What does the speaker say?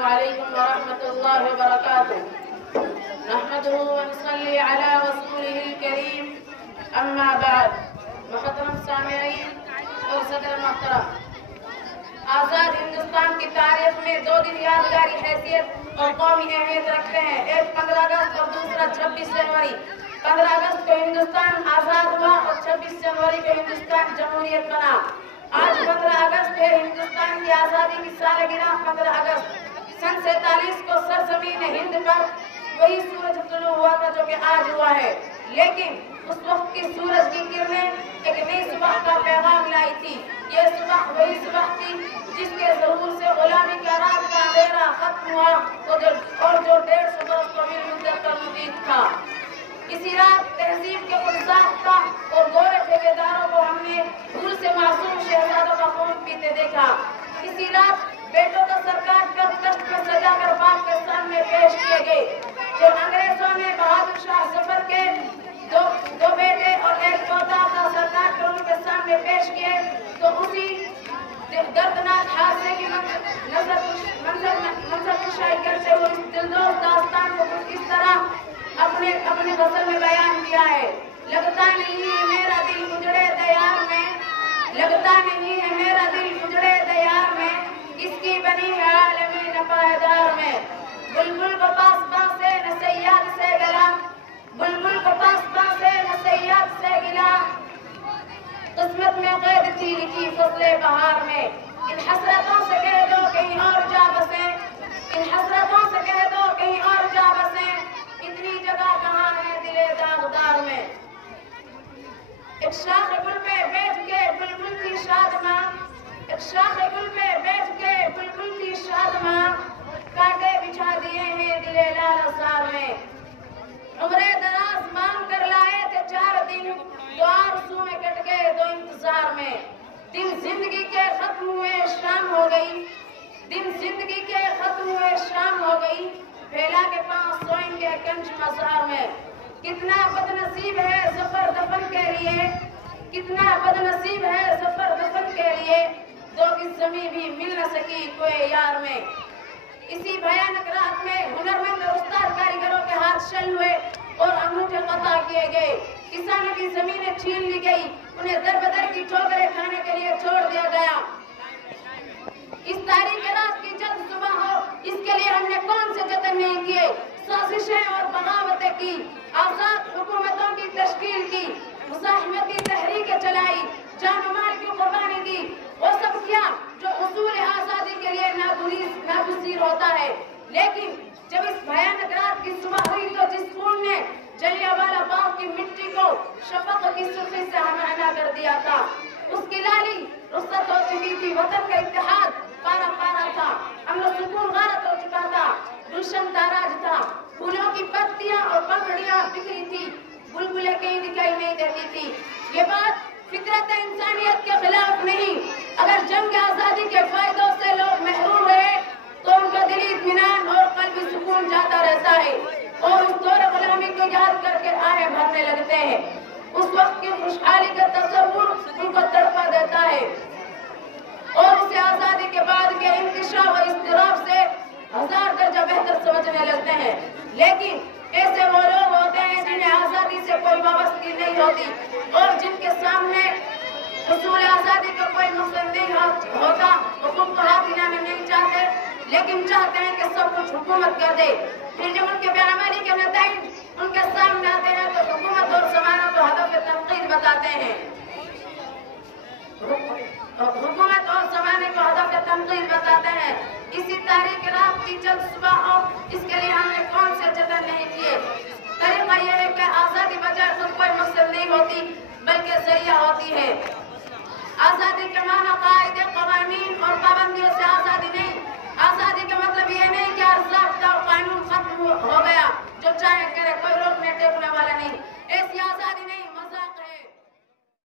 السلام علیکم ورحمۃ اللہ وبرکاتہ نحمده ونصلي على رسوله الكريم اما بعد محترم سامعین اور صدر محترم، آزاد ہندوستان کی تاریخ میں 2 دن یادگاری حیثیت اور قومی اہمیت رکھتے ہیں، ایک 15 اگست اور دوسرا 26 جنوری۔ 15 اگست کو ہندوستان آزاد ہوا اور 26 جنوری کو ہندوستان جمہوریت بنا۔ آج 15 اگست ہے، ہندوستان کی آزادی کی سالگرہ 15 اگست سن 47 کو سرزمین ہند پر وہی سورج طلوع ہوا تھا جو کہ آج ہوا ہے، لیکن اس وقت کی سورج کی کرنیں ایک نئی صبح کا پیغام لائی تھی۔ یہ صبح وہی صبح تھی جس کے ظہور سے غلامی کا رات کا اندھیرا ختم ہوا اور جو 150 برس طویل مدت پر مفید تھا۔ اسی رات تہذیب کے گلزار اور گورے ٹھیکیداروں کو ہم نے دور سے معصوم شہزادوں کا خون پیتے دیکھا۔ اسی رات بیٹوں کا سر کاٹ کر کشت میں سجا کر باپ کے سامنے پیش کیے گئے۔ جب انگریزوں نے بہادر شاہ ظفر کے دو بیٹے اور ایک پوتا کا سر کاٹ کر ان کے سامنے پیش کیے تو اسی دردناک حادثے کی منظر کشائی کرتے ہوئے اس دلدوز داستان کو کچھ اس طرح اپنے غزل میں بیان کیا ہے۔ لگتا نہیں ہے میرا دل اجڑے دیار میں، لگتا نہیں ہے میرا دل اجڑے دیار میں، کس کی بنی ہے عالم نپائیدار میں۔ بلبل کو پاسباں سے نہ صیاد سے گلا، بلبل کو پاسباں سے نہ صیاد سے گلا، قسمت میں قید تھی لکھی فصل بہار میں۔ ان حسرتوں سے کہہ دو کہیں اور جا بسیں، ان حسرتوں سے کہہ دو کہیں اور جا بسیں، اتنی جگہ کہاں ہے دل داغدار میں۔ ایک شاخ گل پہ بیٹھ کے بلبل تھی شادماں، ایک شاخ گل پہ بیٹھ کے بلبل تھی شادماں، کانٹے بچھا دیے ہیں دل لال آثار میں۔ عمر دراز مانگ کر لائے تھے 4 دن، 2 آرزو میں کٹ گئے 2 انتظار میں۔ دن زندگی کے ختم ہوئے شام ہو گئی، دن زندگی کے ختم ہوئے شام ہو گئی، پھیلا کے پاس سوئیں گے کنج مزار میں۔ کتنا بد نصیب ہے ظفر دفن کے لیے، کتنا بد نصیب ہے ظفر دفن کے لیے، 2 کی زمین بھی مل نہ سکی کوئی یار میں۔ اسی بھیانک رات میں ہنرمند اور استاد کاریگروں کے ہاتھ شل ہوئے اور انگوٹھے قطع کیے گئے، کسانوں کی زمینیں چھین لی گئی، انہیں در بدر کی ٹھوکریں کھانے کے لیے چھوڑ دیا گیا۔ اس تاریخ رات کی جلد صبح ہو، اس کے لیے ہم نے کون سے جتن نہیں کیے، سازشیں اور بغاوتیں کی، آزاد حکومتوں کی تشکیل کی، مزاحمتی تحریکیں چلائی، جان و مال کی قربانی دی، وہ سب کیا جو حصول آزادی کے لیے ناگزیر ہوتا ہے۔ لیکن جب اس بھیانک رات کی صبح ہوئی تو جس خون نے جلیانوالہ باغ کی مٹی کو شفق کی سرخی سے ہمہنا کر دیا تھا، اس کی لالی رخصت ہو چکی تھی، وطن کا اتحاد پارا پارا تھا، امن و سکون غارت ہو چکا تھا، گلشن تاراج تھا، پھولوں کی پتیاں اور پکڑیاں بکھری تھی، بلبلیں کہیں دکھائی نہیں دیتی تھی۔ یہ بات فطرت انسانیت کے خلاف نہیں۔ اگر جنگ آزادی کے فائدوں سے لوگ محروم رہے تو ان کا دلی اطمینان اور قلبی سکون جاتا رہتا ہے اور اس دور غلامی کو یاد کر کے آہیں بھرنے لگتے ہیں۔ اس وقت کی خوشحالی کا تصور ان کو تڑپا دیتا ہے اور اسے آزادی کے بعد کے انتشار و اضطراب سے 1000 درجہ بہتر سمجھنے لگتے ہیں۔ لیکن ایسے وہ لوگ ہوتے ہیں جنہیں آزادی سے کوئی وابستگی نہیں ہوتی اور جن کے سامنے حصول آزادی کا کوئی مقصد نہیں ہوتا، حکم کو ہاتھ ہلانے نہیں چاہتے لیکن چاہتے ہیں کہ سب کچھ حکومت کر دے۔ پھر جب ان کے بے عملی کے نتائج ان کے سامنے آتے ہیں تو حکومت اور زمانہ کو ہدف تنقید بتاتے ہیں، حکومت اور زمانے کو ہدف تنقید بتاتے ہیں۔ اسی تاریخ رات کی جلد صبح ہو، اس کے لیے ہم نے کون سے جتن نہیں کیے۔ طریقہ یہ ہے کہ آزادی بجائے خود کوئی مقصد نہیں ہوتی بلکہ ذریعہ ہوتی ہے۔ آزادی کے معنی قاعدے، قوانین اور پابندیوں سے آزادی